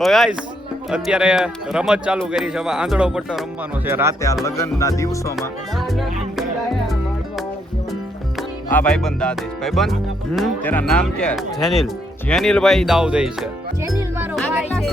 તો ગાઈસ અત્યારે રમત ચાલુ કરી છે. હવે આંધળો પટ્ટો રમવાનો છે રાતે આ લગ્નના દિવસોમાં. આ ભાઈબંધ દાદેશ ભાઈબંધ તેના નામ क्या है? જેનિલ. જેનિલ ભાઈ દાવ દે છે. જેનિલ મારો ભાઈ છે.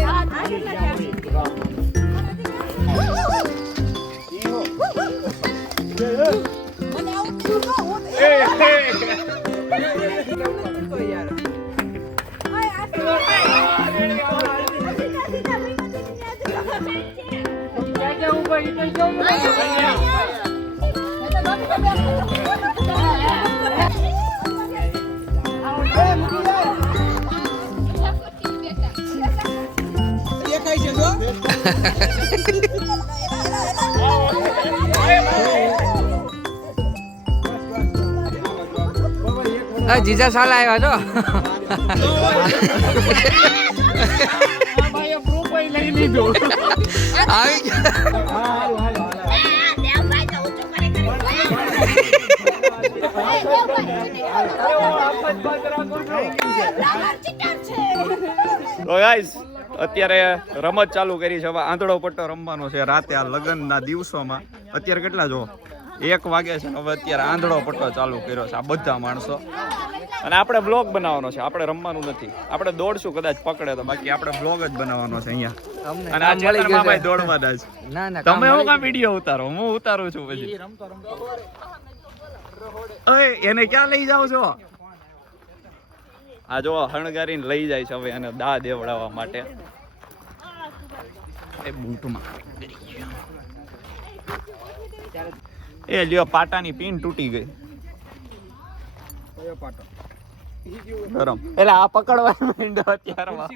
જીજા સાલ આવ્યા છો. આવી તો ગાઈસ અત્યારે રમત ચાલુ કરી છે. હવે આંધળો પટ્ટો રમવાનો છે રાતે આ લગ્નના દિવસોમાં. અત્યારે કેટલા જો 1 વાગે છે. હવે અત્યારે આંધળો પટ્ટો ચાલુ કર્યો છે આ બધા માણસો. અને આપણે બ્લોગ બનાવવાનો છે, આપણે રમવાનું નથી. આપણે દોડશું કદાચ પકડે તો, બાકી આપણે બ્લોગ જ બનાવવાનો છે અહીંયા. અને આ ચેતરમાં ભાઈ દોડવાના છે. ના ના તમે હું કામ વિડિયો ઉતારો, હું ઉતારું છું પછી. ઓય એને ક્યાં લઈ જાવ છો? આ જો હણગારીને લઈ જાય છે હવે એને દા દેવડાવવા માટે. એ બૂટમાં એ લ્યો પાટાની પિન તૂટી ગઈ. ગરમ એટલે આ પકડવા માંડો અત્યારમાં.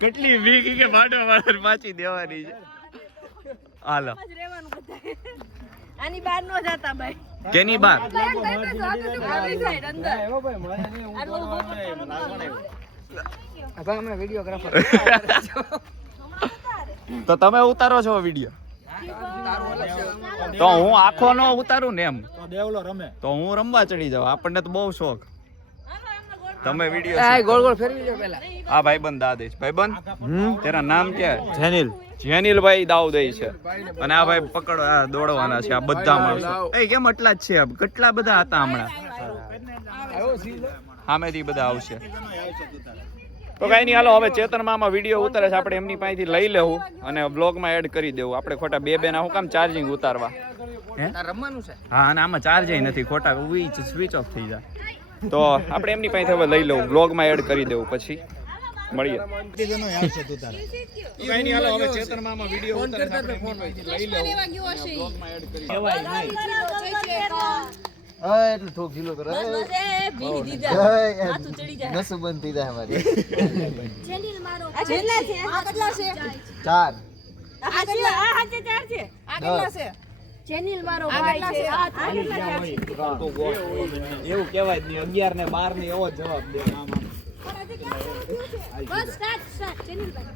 કેટલી વીક કે માંડવા વાળા પાછી દેવાની છે. હાલો આની બહાર નો જાતા ભાઈ. કેની બાર? તો તમે ઉતારો છો વિડિયો? તો હું આખો નો ઉતારું ને એમ તો હું રમવા ચડી જાવ. આપણને તો બહુ શોખ. તમે વિડિયો ગોળ ગોળ ફેરવી લો પેલા. આ ભાઈબંધ દાદેશ ભાઈબંધ તેના નામ क्या है? જેનિલ. જેનિલ ભાઈ દાવ દે છે. અને આ ભાઈ પકડો આ દોડવાના છે આ બધા માણસો. એ કેમ એટલા જ છે? કેટલા બધા હતા હમણાં? સામેથી બધા આવશે. તો કઈ નહીં, હાલો હવે ચેતન મામા વિડીયો ઉતારે છે, આપણે એમની પાસેથી લઈ લેવું અને બ્લોગમાં એડ કરી દેવું. આપણે ખોટા બે ના હું કામ ચાર્જિંગ ઉતારવા? રમવાનું છે. હા, અને આમાં ચાર્જ નથી, ખોટા સ્વિચ ઓફ થઈ જાય. તો આપણે એમની પાસે હવે લઈ લેવું, બ્લોગમાં એડ કરી દેવું, પછી મળીએ. કઈ નહીં, હાલો હવે ચેતન મામા વિડીયો ઉતારે છે, આપણે એમની પાસેથી લઈ લેવું બ્લોગમાં એડ કરી દેવું. એટલે થોક ઢીલો કરો. નસો બંધ થઈ જાય અમારી. જેનિલ મારો આ કેટલા છે? આ કેટલા છે? 4. આ કેટલા? આ હાચે 4 છે. આ કેટલા છે? જેનિલ મારો ભાઈ છે. આ કેટલા છે? એવું કહેવાય જ નહીં, 11 ને 12 ને એવો જવાબ દે મામા. બસ સ્ટાર્ટ જેનિલ ભાઈ.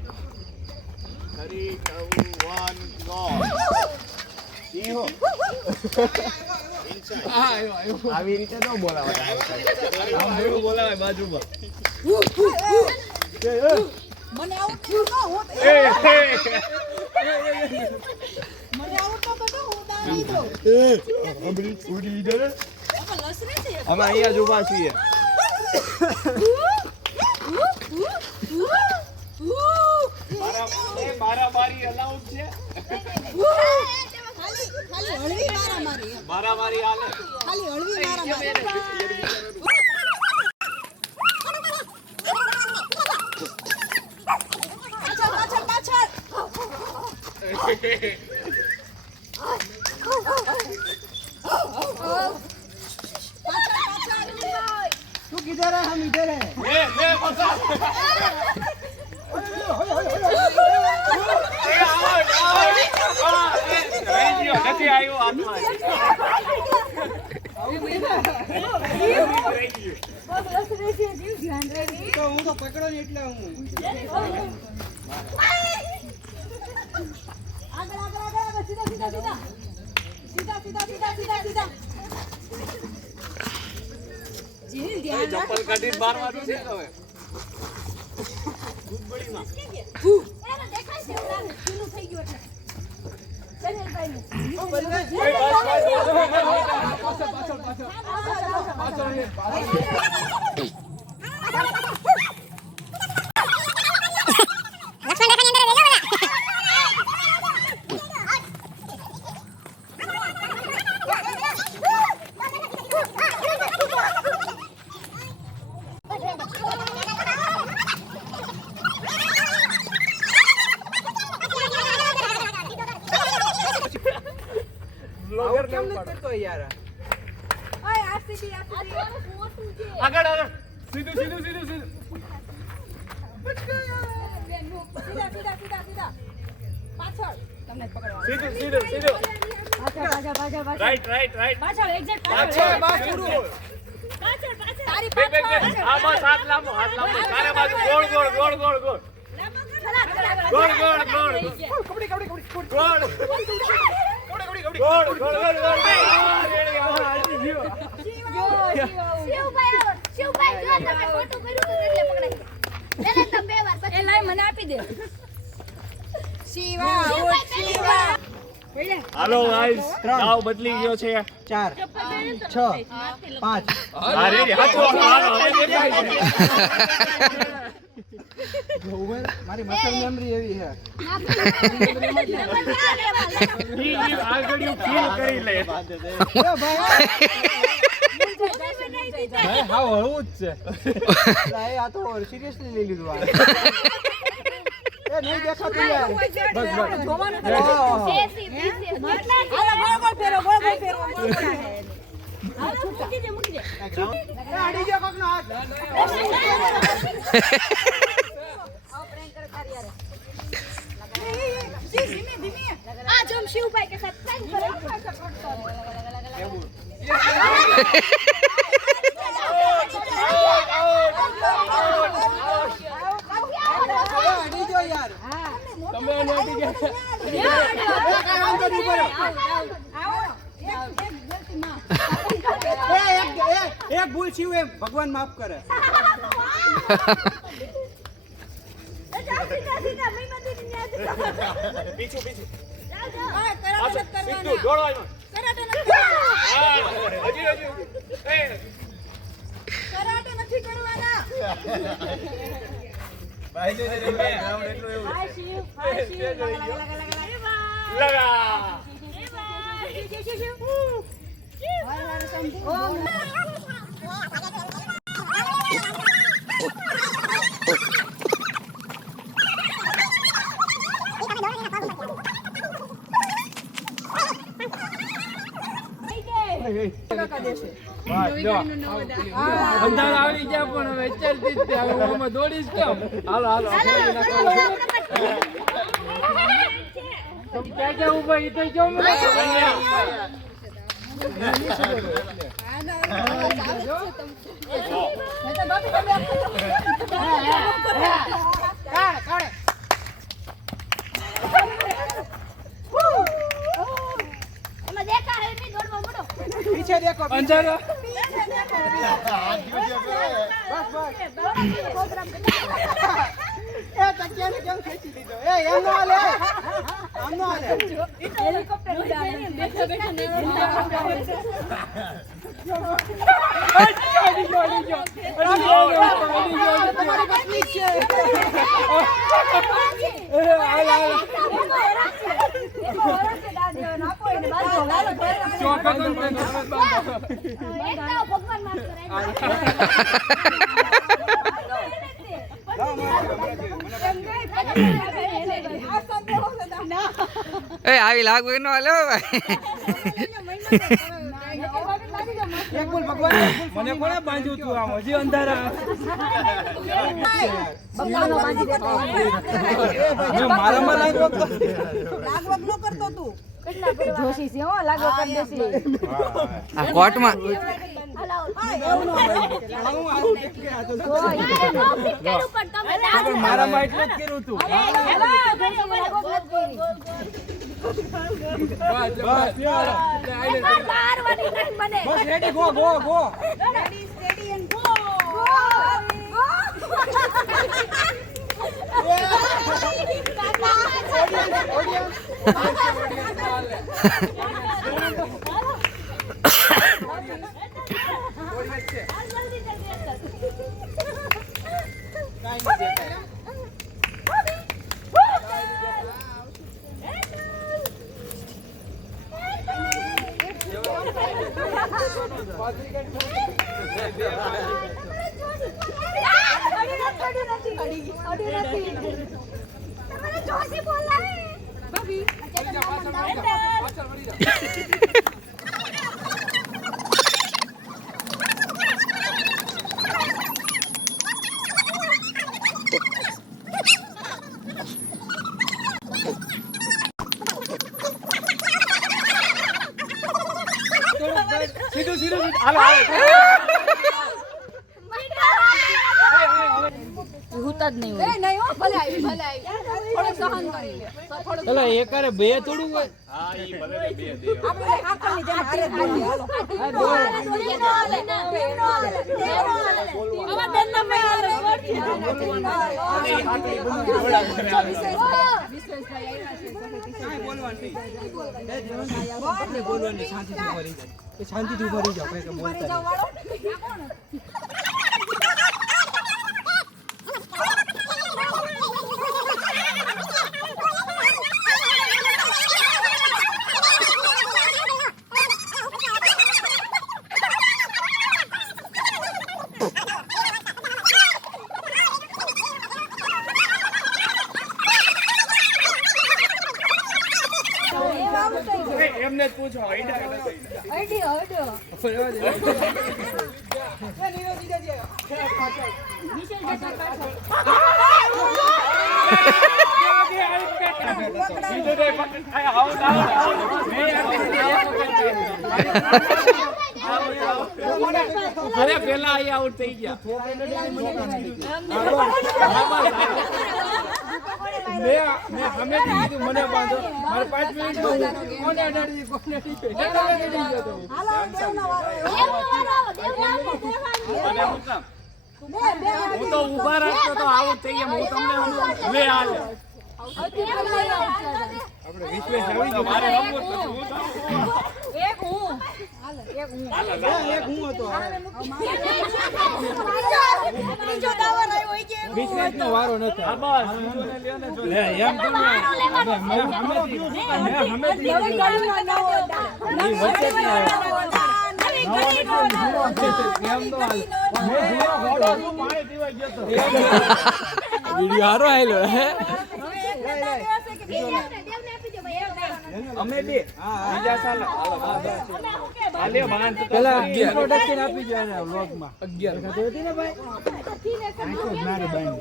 3 2 1 ગો. ઈહો આવી રીતે ન બોલાવાય. આમ એવું બોલાવાય બાજુમાં. મને આઉટ ન હોત. મને આઉટ ન બધો હું દાવી દઉં. અમરી ઉડી દે. બાપા લસરે છે. અમે અહીંયા જ ઊભા છીએ. મારા મારી અલાઉડ છે. ખાલી હળવી મારા મારી. મારા મારી હાલે. ખાલી હળવી મારા મારી. પાછળ. તું કિધર હે? હમ ઇધર હે. ले बसा. નથી આવ્યો હાથમાં. તો હું તો પકડો ને એટલે હું. આગળ સીધા. જીની ધ્યાન રાખ. ચપ્પલ કાઢીને મારવાનું છે હવે. એને દેખાય છે એવું લાગે. ઢીલું થઈ ગયું એટલે. ચેનલભાઈનું. બ્લોગર કેમ નથી કરતો યાર? ઓય આરસીબી આરસીબી મોટું છે. આગળ આગળ સીધું સીધું સીધું સીધું. સીધા સીધા સીધા સીધા. પાછળ તમને પકડવા. સીધું સીધું સીધું. પાછળ. Right right right. પાછળ એક્ઝેક્ટ પાછળ પાછળ. પાછળ. તારી બેક બેક બેક. પાછળ. આ બસ હાથ લાંબો હાથ લાંબો. તારે બાજુ ગોળ ગોળ ગોળ ગોળ ગોળ. ગોળ ગોળ ગોળ. કબડ્ડી કબડ્ડી કબડ્ડી. ગોળ. ગોળ ગોળ ગોળ ગોળ. શિવભાઈ જો તમે ખોટું કર્યું તો એટલે પકડાઈ. લેલે તમે બે વાર પછી. એ લાઈ મને આપી દે. શિવા શિવા. હાલો ગાઈસ દાવ બદલી ગયો છે. 4 6 5 અરે હાચો હાલો હવે દેખાય છે. મારી મસલ મેમરી એવી છે ઈ આગળિયું ફીલ કરી લે. એ ભાઈ હાવ હળવું જ છે આ તો સિરિયસલી લઈ લીધું આ એ નહીં દેખાતું યાર બસ જોવાનું હા. હાલો ગોળ ગોળ ફેરો ગોળ ગોળ ફેરો. હાલો મૂકી દે મૂકી દે. એ અડી ગયો કોકનો હાથ આવો પ્રેન્ક કરે તારી યારે. ધીમે ધીમે. આ જો हम शिवભાઈ के साथ प्रेंक करे. અડી ગયો યાર તમે એને અડી ગયા. એક ભૂલ થયું એમ ભગવાન માફ કરે પીછું પીછું. કરાટે પાછળ નથી સીધું કરવાના. જોડો એમાં. કરાટે નથી કરવાના. હા હજી હજી. એ કરાટે નથી કરવાના. ભાઈ જો ગ્રાઉન્ડ એટલું એવું હાય શિવ હાય શિવ. લગા. અંધાર આવી ગયા પણ હવે ચાલતી જ તે. હવે હું આમાં દોડીશ કેમ? હાલો હાલો તમે ક્યાં ક્યાં ઊભા ઈ તો જો મને. એમાં દેખા હે નહીં દોડવા મોડો. પીછે દેખો અંધારા એ તકિયાને કેમ ખેંચી લીધો એ એમ નો હાલે આમ નો હાલે હેલિકોપ્ટર ઉડાડે. બેઠા તમારી પત્ની છે ભગવાન માફ એ આવી લાગુ ન હાલે ભાઈ. એક બોલ ભગવાન મને કોણે બાંધ્યું તું આમ હજી અંધારા. મારામાં લાગ્યો તો જોશી છે હો લાગો કરી દેસી. આ કોર્ટમાં મારામાં એટલું જ કર્યું તું બસ ready go go go ready steady and સીધું સીધું હાલો હુતા જ નહીં હોય નહીં હો ભલે આવી થોડું સહન કરી લે થોડું ભલે એકારે બે થોડું હોય હા ઈ ભલે ને બે દે આપણે આકલની જેમ હારે બોલી હાલો અમાર બેન ના મે હારે બોલવાની શાંતિથી ઉભા રહી જાઓ કઈ બોલતા એમને જ પૂછો અરે પેલા અહીંયા આઉટ થઈ ગયા મેં હમેથી કીધું મને બાંધો મારે 5 મિનિટ કોને અડાડી કોને હું તો ઊભા રાખતો તો આઉટ થઈ ગયા હું તમને લે હાલ આપણે વિશ્વેશ આવી ગયો મારે રમવું એક હું હતો બીજો દાવર આવ્યો હોય કે વિશ્વેશનો વારો નથી હા બસ લે એમ તમે હમેથી વિડિયો હારો આયલો હે અમે બે બીજા સાલ હાલે માન પેલા ઇન્ટ્રોડક્શન આપી જો એના વ્લોગમાં 11 હતી ને ભાઈ મારે બાઈ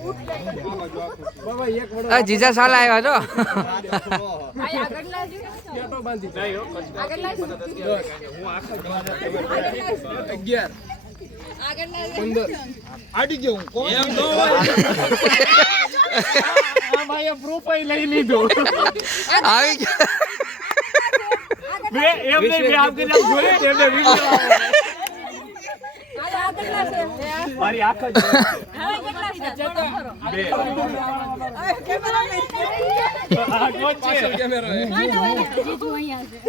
બાબા એક વડો આ જીજા સાલા આવ્યા છો આગળ લાજો કેટો બાંધી જાય આગળ લાજો હું આખો 11 આગળ લાજો 15 આડી ગયો હું કોણ એમ તો આ ભાઈએ પ્રૂફ લઈ લીધો આવી ગયા બે એમ નહીં બે આમ કરીને જોઈ એમને વિડિયો આગળ લાજો મારી આંખ જ હવે કેટલા દીધા બે કેમેરા આ કોણ છે કેમેરો જીજુ અહીંયા છે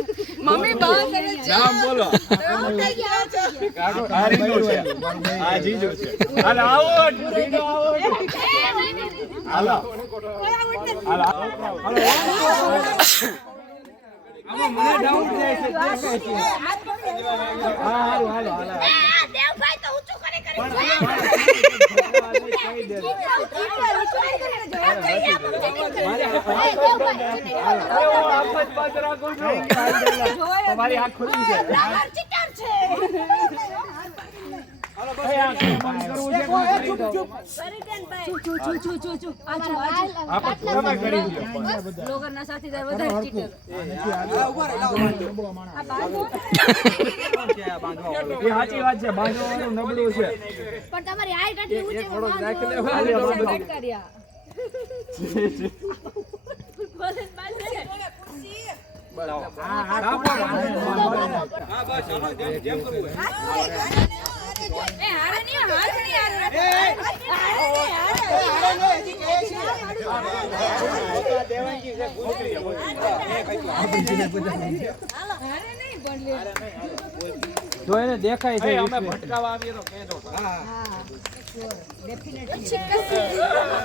મમ્મી બહાર કરે છે નામ બોલો ઉઠાઈ ગયા છે આ રીંગો છે આ જીજો છે હાલ આવો રીંગો આવો હાલો હાલો આમાં મને ડાઉટ જાય છે હા હાલો હાલો હાલો દેવભાઈ તો ઊંચું કરે તમારી આંખ ખુલી છે બ્લોગરના સાથીદાર વધારે ચીટર સાચી વાત છે બાંધવાનું નબળું છે પણ તમારી હાઈટ આટલી ઊંચી હારે નહીં, હાથ નહીં હારે રાખો. હારે નહીં પણ લે. તો એને દેખાય છે અમે ભટકાવા આવીએ તો કહેજો.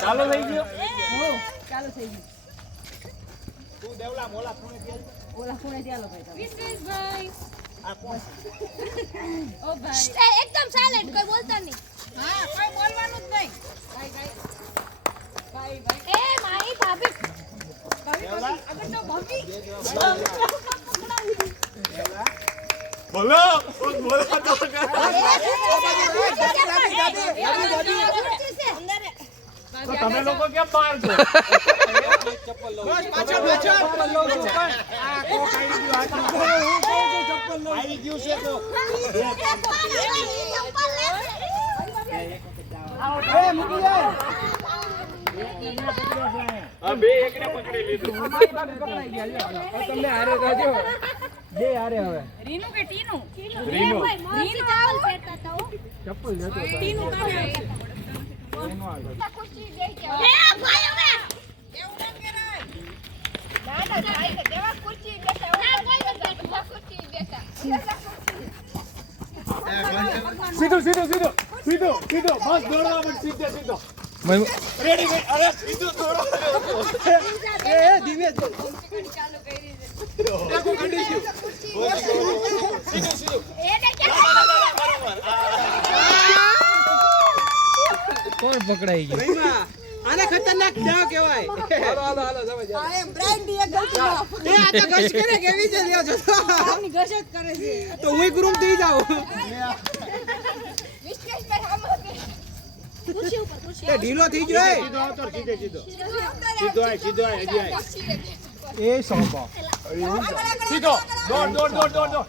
ચાલો થઈ ગયો ચાલુ થઈ ગયું. ઓલા ખૂણેથી આલો ભાઈ તમે. વિશેષભાઈ. ઓ ભાઈ. એકદમ સાયલેન્ટ કોઈ બોલતો નહીં હા, કોઈ બોલવાનું જ નહીં. એ મારી ભાભી અગર તો ભમી. બોલો બોલો તો તમે લોકો કેમ બહાર છો? આવી ગયું છે તો મૂકી જાય આ બે એકને પકડી લીધું. તમને હારે કાઢ્યો બે હારે હવે રીનુ કે ટીનુ? રીનુ. માસી ચાવલ પહેરતા હતા હો. ચપ્પલ લેતો હતો. ટીનુ કાઢે. ખુશી દેખ કે એ ભાઈ હવે એવું ન કરાય. ના ના ભાઈ દેવા ખુરશી બેઠા. ના કોઈ નથી બેઠા ખુશી બેઠા સીધો સીધો સીધો સીધો સીધો બસ દોડવા મત સીધે સીધો રેડી રેડી અરે સીધો દોડો એ ધીમે ચાલુ કરી દે. દેખો કંડીશું સીધો સીધો એને કે કોણ પકડાઈ ગયું ભાઈમાં આને ખતરનાક ના કહેવાય હાલો હાલો હાલો સમજ આ એમ બ્રાન્ડી એક ગલતી એ આ તો ગશ કરે કેવી છે લ્યો છો આપની ગશ જ કરે છે. તો હું ગ્રુમ થઈ જાઉં વિશ્વેશભાઈ આમ ખુશી ઉપર ખુશી એ ઢીલો થઈ ગયો એ સીધો આવતો સીધે સીધો સીધો હજી આય એ સોંપો સીધો દોડ દોડ દોડ દોડ દોડ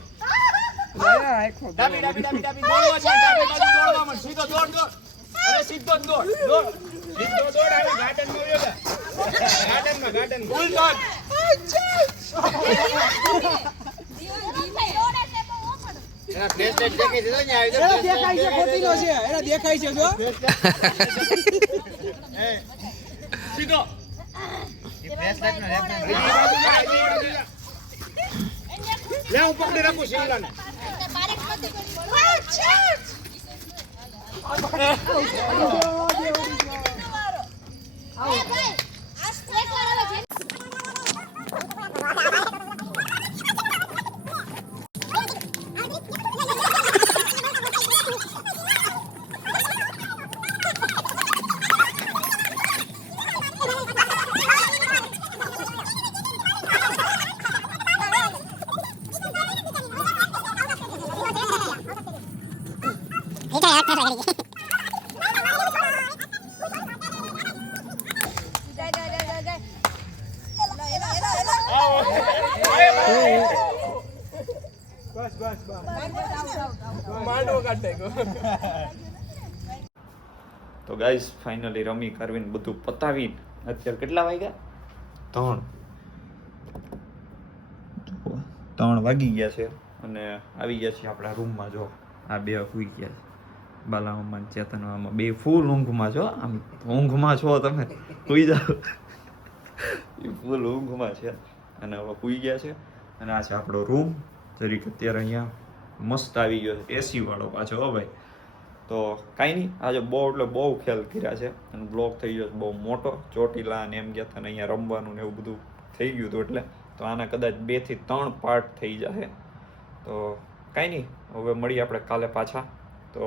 ડાબી ડાબી ડાબી ડાબી દોડવા છે ડાબી બાજુ દોડવા મત સીધો દોડ દોડ અરે સીધો જ દોડ દોડ સીધો દોડ હવે ગાર્ડન માં યોગા ગાર્ડન માં ફૂલ દોડ એના દેખાય છે ખોટીનો છે એના દેખાય છે જો સીધો લે હું પકડી રાખું શિવલાને તો ગાઈસ ફાઇનલી રમી કરવીને બધું પતાવીને અત્યારે કેટલા વાગ્યા 3 વાગી ગયા છે અને આવી ગયા છે આપણા રૂમમાં. જો આ બે સુઈ ગયા છે બાલામામા ને ચેતનમામા બે ફૂલ ઊંઘમાં છો. આમ ઊંઘમાં છો તમે સુઈ જાઓ એ ફૂલ ઊંઘમાં છે અને હવે સુઈ ગયા છે. અને આ છે આપણો રૂમ જરીક અત્યારે અહીંયા મસ્ત આવી ગયો છે એસી વાળો પાછો. હો ભાઈ તો કાંઈ નહીં આજે બહુ એટલે બહુ ખ્યાલ કર્યા છે અને બ્લોગ થઈ ગયો છે બહુ મોટો. ચોટીલા ને એમ ગયા હતા ને અહીંયા રમવાનું ને એવું બધું થઈ ગયું હતું એટલે તો આના કદાચ 2 થી 3 પાર્ટ થઈ જશે. તો કાંઈ નહીં હવે મળીએ આપણે કાલે પાછા. તો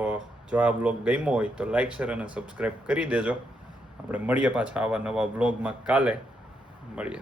જો આ બ્લોગ ગમ્યો હોય તો લાઈક શેર અને સબસ્ક્રાઈબ કરી દેજો. આપણે મળીએ પાછા આવા નવા બ્લોગમાં કાલે મળીએ.